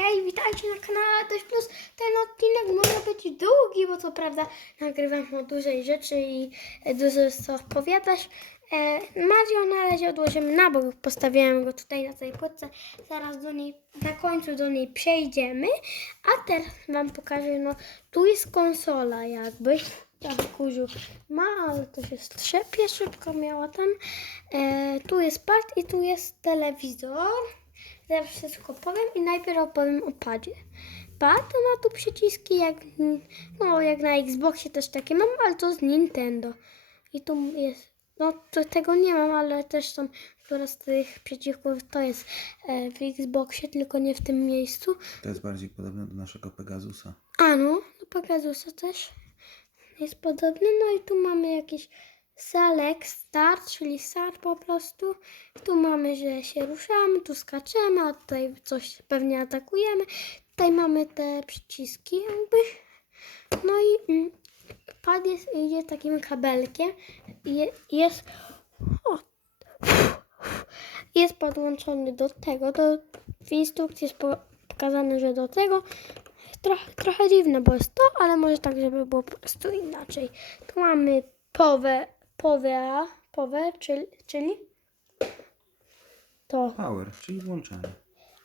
Hej, witajcie na kanale Dość Plus. Ten odcinek może być długi, bo co prawda nagrywam o dużej rzeczy i dużo co opowiadać. E, Mario na razie odłożymy na bok, postawiłem go tutaj na tej płytce. Zaraz do niej, na końcu do niej przejdziemy. A teraz wam pokażę, no tu jest konsola jakby. Tak, kurzu ma, ale to się strzepie szybko miała tam. E, tu jest pad i tu jest telewizor. Zaraz wszystko powiem i najpierw opowiem o padzie. Pad to ma tu przyciski jak, no, jak na Xboxie też takie mam, ale to z Nintendo. I tu jest, no to tego nie mam, ale też są, które z tych przycisków to jest e, w Xboxie, tylko nie w tym miejscu. To jest bardziej podobne do naszego Pegasusa. A no, do Pegasusa też jest podobny. No i tu mamy jakiś select start, czyli start po prostu. Tu mamy, że się ruszamy, tu skaczemy, a tutaj coś pewnie atakujemy. Tutaj mamy te przyciski jakby. No i mm, pad jest, idzie takim kabelkiem. Je, jest, o, jest podłączony do tego. Do, w instrukcji jest po, pokazane, że do tego. Trochę, trochę dziwne, bo jest to, ale może tak, żeby było po prostu inaczej. Tu mamy POWE, POWEA, POWE, czyli, czyli to. Power, czyli włączenie.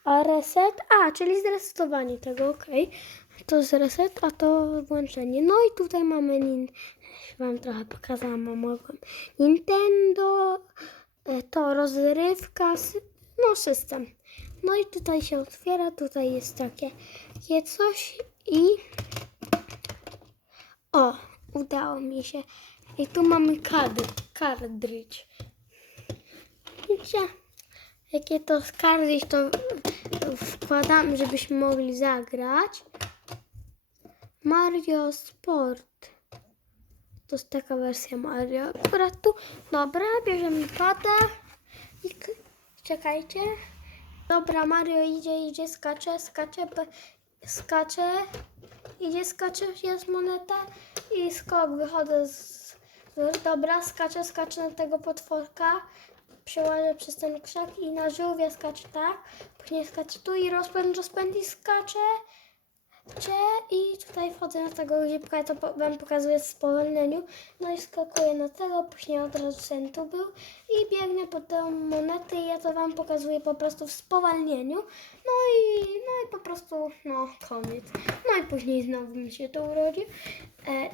A reset, a, czyli zresetowanie tego, ok. To jest reset, a to włączenie. No i tutaj mamy, nin... wam trochę pokazałam, a mogłem. Nintendo, e, to rozrywka, no system. No i tutaj się otwiera, tutaj jest takie, takie coś i o, udało mi się. I tu mamy kard, cartridge. Widzicie? Jakie to cartridge to wkładamy, żebyśmy mogli zagrać. Mario Sport. To jest taka wersja Mario. Akurat tu, dobra, bierzemy pada. I czekajcie. Dobra, Mario idzie, idzie, skacze, skacze, skacze. Idzie, skacze, jest moneta i skok, wychodzę z... Dobra, skaczę, skaczę na tego potworka. Przełażę przez ten krzak i na żółwia skaczę, tak? Później skaczę tu i rozpęd, rozpęd i skaczę. Cie i tutaj wchodzę na tego ja to wam pokazuję w spowolnieniu. No i skakuję na tego, później od razu sen tu był i biegnę po tę monetę i ja to wam pokazuję po prostu w spowolnieniu. No i, no i po prostu, no koniec. No i później znowu mi się to urodzi. E,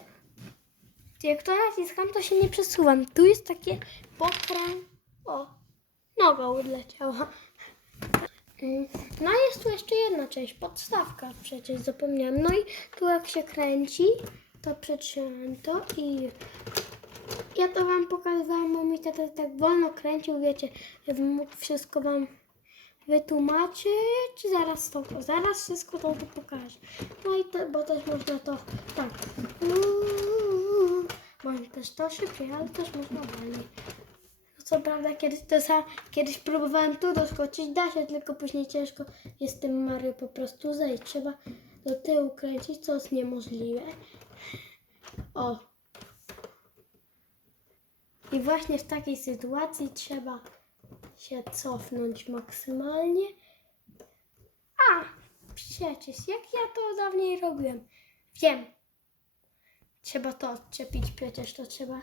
jak to naciskam, to się nie przesuwam. Tu jest takie pokręt. O, noga odleciała. Mm, No jest tu jeszcze jedna część, podstawka przecież zapomniałam. No i tu jak się kręci, to przytrzymam to i ja to wam pokazywałam, bo mi tata tak wolno kręcił, wiecie, żebym mógł wszystko wam wytłumaczyć. Zaraz to, zaraz wszystko to pokażę. No i to, bo też można to tak. Można też to szybciej, ale też można wolniej. No Co prawda kiedyś to sam, kiedyś próbowałem tu doskoczyć, da się, tylko później ciężko jest tym Mario po prostu zejść. Trzeba do tyłu kręcić, co jest niemożliwe. O. I właśnie w takiej sytuacji trzeba się cofnąć maksymalnie. A, przecież jak ja to dawniej robiłem. Wiem. Trzeba to odczepić, przecież to trzeba.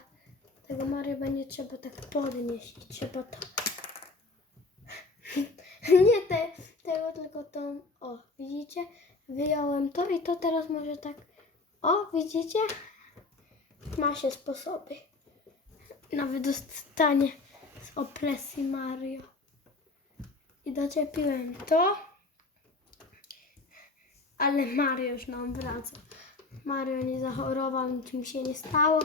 Tego Mario będzie trzeba tak podnieść. Trzeba to. Nie te, tego, tylko tą. O, widzicie? Wyjąłem to i to teraz może tak. O, widzicie? Ma się sposoby. Na wydostanie z opresji Mario. I doczepiłem to. Ale Mario już nam wraca. Mario nie zachorował, nic mi się nie stało.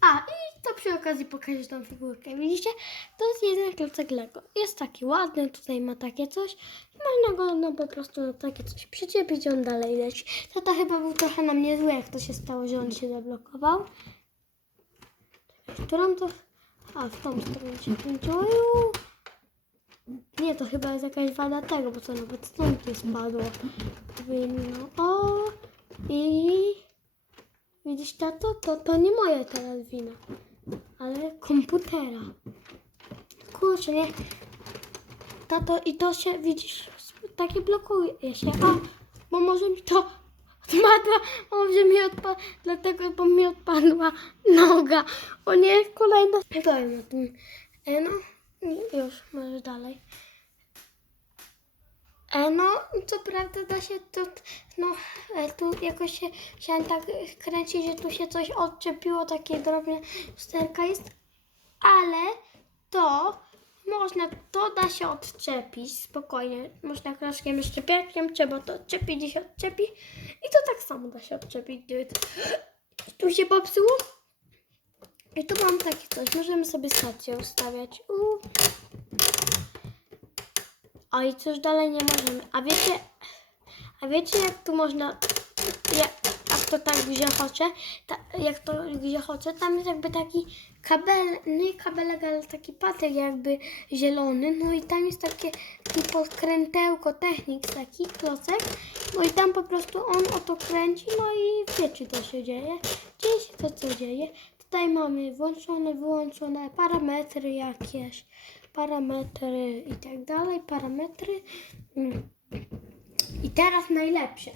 A, i to przy okazji pokażę tą figurkę. Widzicie? To jest jeden klocek Lego. Jest taki ładny, tutaj ma takie coś. Można go no, po prostu na takie coś przyczepić, on dalej leci. Tata chyba był trochę na mnie zły, jak to się stało, że on się zablokował. Którą to... A, w tą stronę się kręciło. Nie, to chyba jest jakaś wada tego, bo to nawet stąd nie spadło. Powinno... O! I... Widzisz, tato? To, to nie moja teraz wina. Ale komputera. Kurczę, nie? Tato, i to się, widzisz, takie blokuje się. A, bo może mi to odpadła, może mi odpadła, dlatego, bo mi odpadła noga. O nie, kolejna. Powiem o tym. E, no, już, może dalej. E, no, co prawda da się tu, no, e, tu jakoś się, się tak kręci, że tu się coś odczepiło, takie drobne sterka jest, ale to można, to da się odczepić spokojnie. Można kraszkiem szczepiakiem, trzeba to odczepić i się odczepi. I to tak samo da się odczepić, gdyby to, tu się popsuło. I tu mam takie coś, możemy sobie stację ustawiać. U. O i cóż dalej nie możemy. A wiecie, a wiecie jak tu można, jak, jak to tak grzechocze, ta, jak to grzechocze, tam jest jakby taki kabel, nie kabelek, ale taki patyk jakby zielony, no i tam jest takie, takie podkrętełko, technik taki, klocek, no i tam po prostu on o to kręci, no i wiecie co się dzieje, dzieje się to co dzieje. Tutaj mamy włączone, wyłączone parametry jakieś, parametry i tak dalej, parametry. Mm. I teraz najlepsze.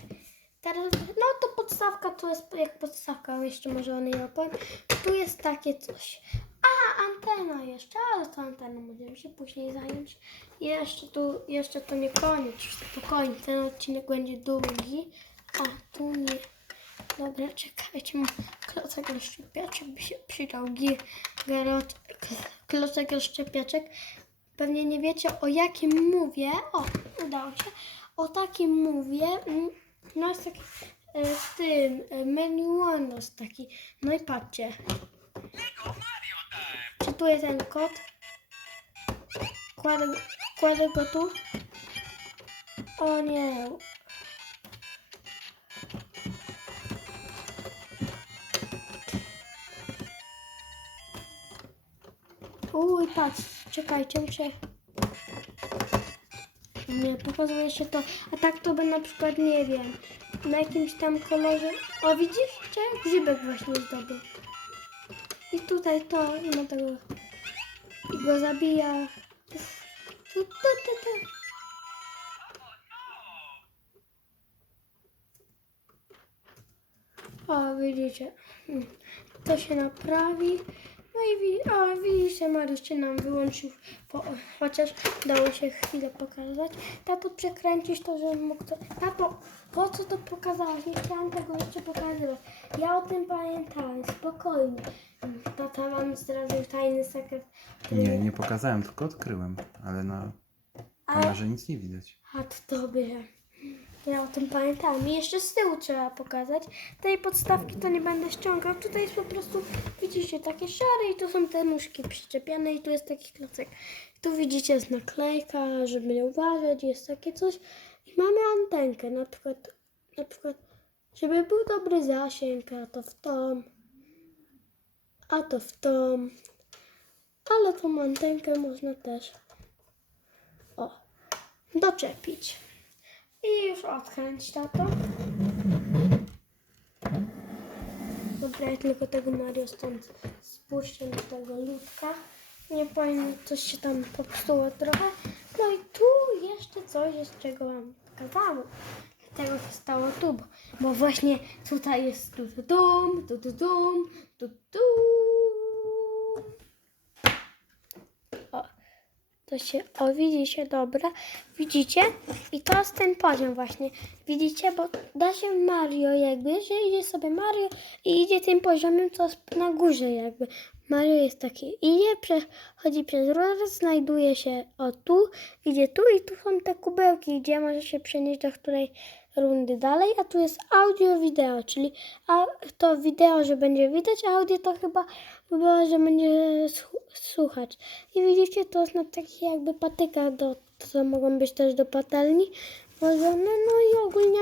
Teraz, no to podstawka to jest jak podstawka, jeszcze może o niej opowiem. Tu jest takie coś. A, antena jeszcze, ale to antena możemy się później zająć. Jeszcze tu, jeszcze to nie koniec, spokojnie, ten odcinek będzie długi. A, tu nie. Dobra, czekajcie, mu klocek rozszczepiaczek by się przydał. Garot- Klocek rozszczepiaczek. Pewnie nie wiecie o jakim mówię. O, udało się. O takim mówię. No jest taki e, w tym e, menu Windows taki. No i patrzcie. Czy tu jest ten kod? Kładę, kładę go tu. O nie. Patrz, czekajcie, muszę... Nie, pokazuje się to, a tak to by na przykład, nie wiem, na jakimś tam kolorze... O, widzisz? Czekaj, grzybek właśnie zdobył. I tutaj to, i ma tego... I go zabija. Tu, tu, tu. O, widzicie. Mm. To się naprawi. No i wi- o, widzicie, Mariusz się nam wyłączył, po, chociaż dało się chwilę pokazać. Tato, przekręcisz to, żebym mógł to... Tato, po co to pokazałeś? Nie chciałam tego jeszcze pokazywać. Ja o tym pamiętałem, spokojnie. Tata wam zdradził tajny sekret. Nie, nie pokazałem, tylko odkryłem. Ale na Ale- kamerze nic nie widać. A to dobrze. Ja o tym pamiętam. I jeszcze z tyłu trzeba pokazać. Tej podstawki to nie będę ściągał. Tutaj jest po prostu, widzicie, takie szare i tu są te nóżki przyczepione i tu jest taki klocek. Tu widzicie jest naklejka, żeby nie uważać, jest takie coś. I mamy antenkę, na przykład, na przykład, żeby był dobry zasięg, a to w tą, a to w tą. Ale tą antenkę można też, o, doczepić. I już odkręć tato. Dobra, ja tylko tego Mario stąd spuszczę do tego ludka. Nie powiem, coś się tam popsuło trochę. No i tu jeszcze coś jest, czego wam pokazałam. Tego się stało tu, bo, bo właśnie tutaj jest tu tu dum, tu tu dum, tu tu. To się, o widzi się, dobra, widzicie? I to jest ten poziom właśnie, widzicie, bo da się Mario jakby, że idzie sobie Mario i idzie tym poziomem, co na górze jakby. Mario jest taki, idzie, przechodzi przez rurę, znajduje się o tu, idzie tu i tu są te kubełki, gdzie może się przenieść do której rundy dalej, a tu jest audio, wideo, czyli a to wideo, że będzie widać, a audio to chyba, chyba że będzie słu- słuchać. I widzicie, to jest na takich jakby patykach, do, to mogą być też do patelni włożone, no i ogólnie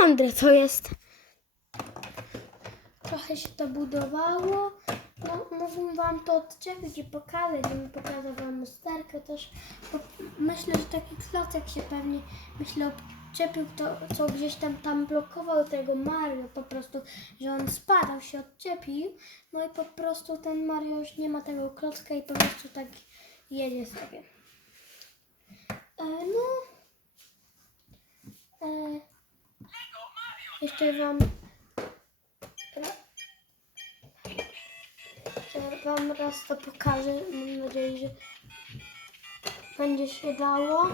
mądre to jest. Trochę się to budowało. No, mógłbym wam to odczepić i pokazać, żebym pokazał wam lusterkę też. Myślę, że taki klocek się pewnie, myślę, odczepił, to, co gdzieś tam tam blokował tego Mario, po prostu, że on spadał, się odczepił, no i po prostu ten Mario już nie ma tego klocka i po prostu tak jedzie sobie. E, no. E, jeszcze wam Wam raz to pokażę. Mam nadzieję, że będzie się dało.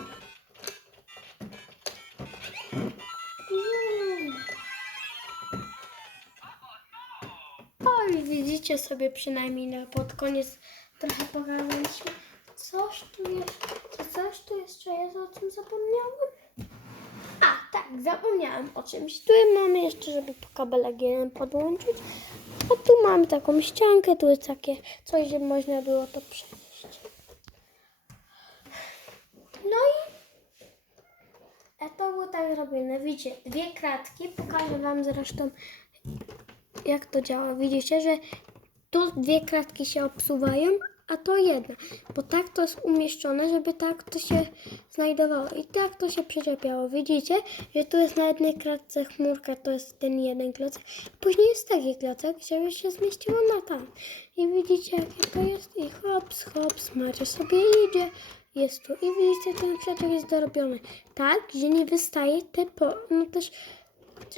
Widzicie sobie przynajmniej na pod koniec trochę pokazaliśmy. Coś tu jest, czy coś tu jeszcze jest, o czym zapomniałem? A, tak, zapomniałem o czymś. Tu mamy jeszcze, żeby kabelek jeden podłączyć. A tu mamy taką ściankę, tu jest takie coś, żeby można było to przenieść. No i to było tak zrobione. Widzicie, dwie kratki. Pokażę Wam zresztą, jak to działa. Widzicie, że tu dwie kratki się obsuwają, a to jedna. Bo tak to jest umieszczone, żeby tak to się znajdowało. I tak to się przyczepiało. Widzicie, że tu jest na jednej kratce chmurka, to jest ten jeden klocek. Później jest taki klocek, żeby się zmieściło na tam. I widzicie, jakie to jest. I hops, hops, Maria sobie idzie. Jest tu. I widzicie, ten klocek jest dorobiony. Tak, że nie wystaje te po... No też,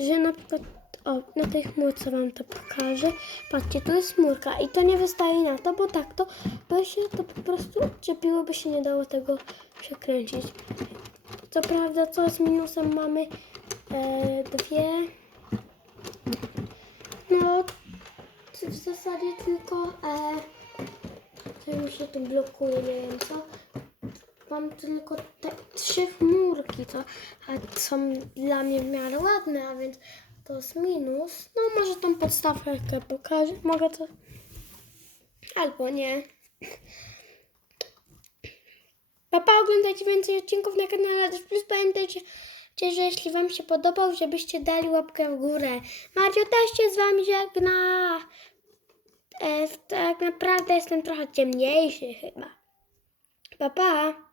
że na przykład o, na tej chmurce wam to pokażę. Patrzcie, tu jest chmurka i to nie wystaje na to, bo tak to, bo się to po prostu czepiłoby się nie dało tego przekręcić. Co prawda, co z minusem mamy e, dwie. No, w zasadzie tylko e, co mi się tu blokuje, nie wiem co. Mam tylko te trzy chmurki, co a są dla mnie w miarę ładne, a więc jest minus. No może tą podstawkę pokażę. Mogę to... Albo nie. Papa, oglądajcie więcej odcinków na kanale Adaś Plus. Pamiętajcie, że jeśli Wam się podobał, żebyście dali łapkę w górę. Mario też się z Wami żegna. E, tak naprawdę jestem trochę ciemniejszy chyba. Pa, pa.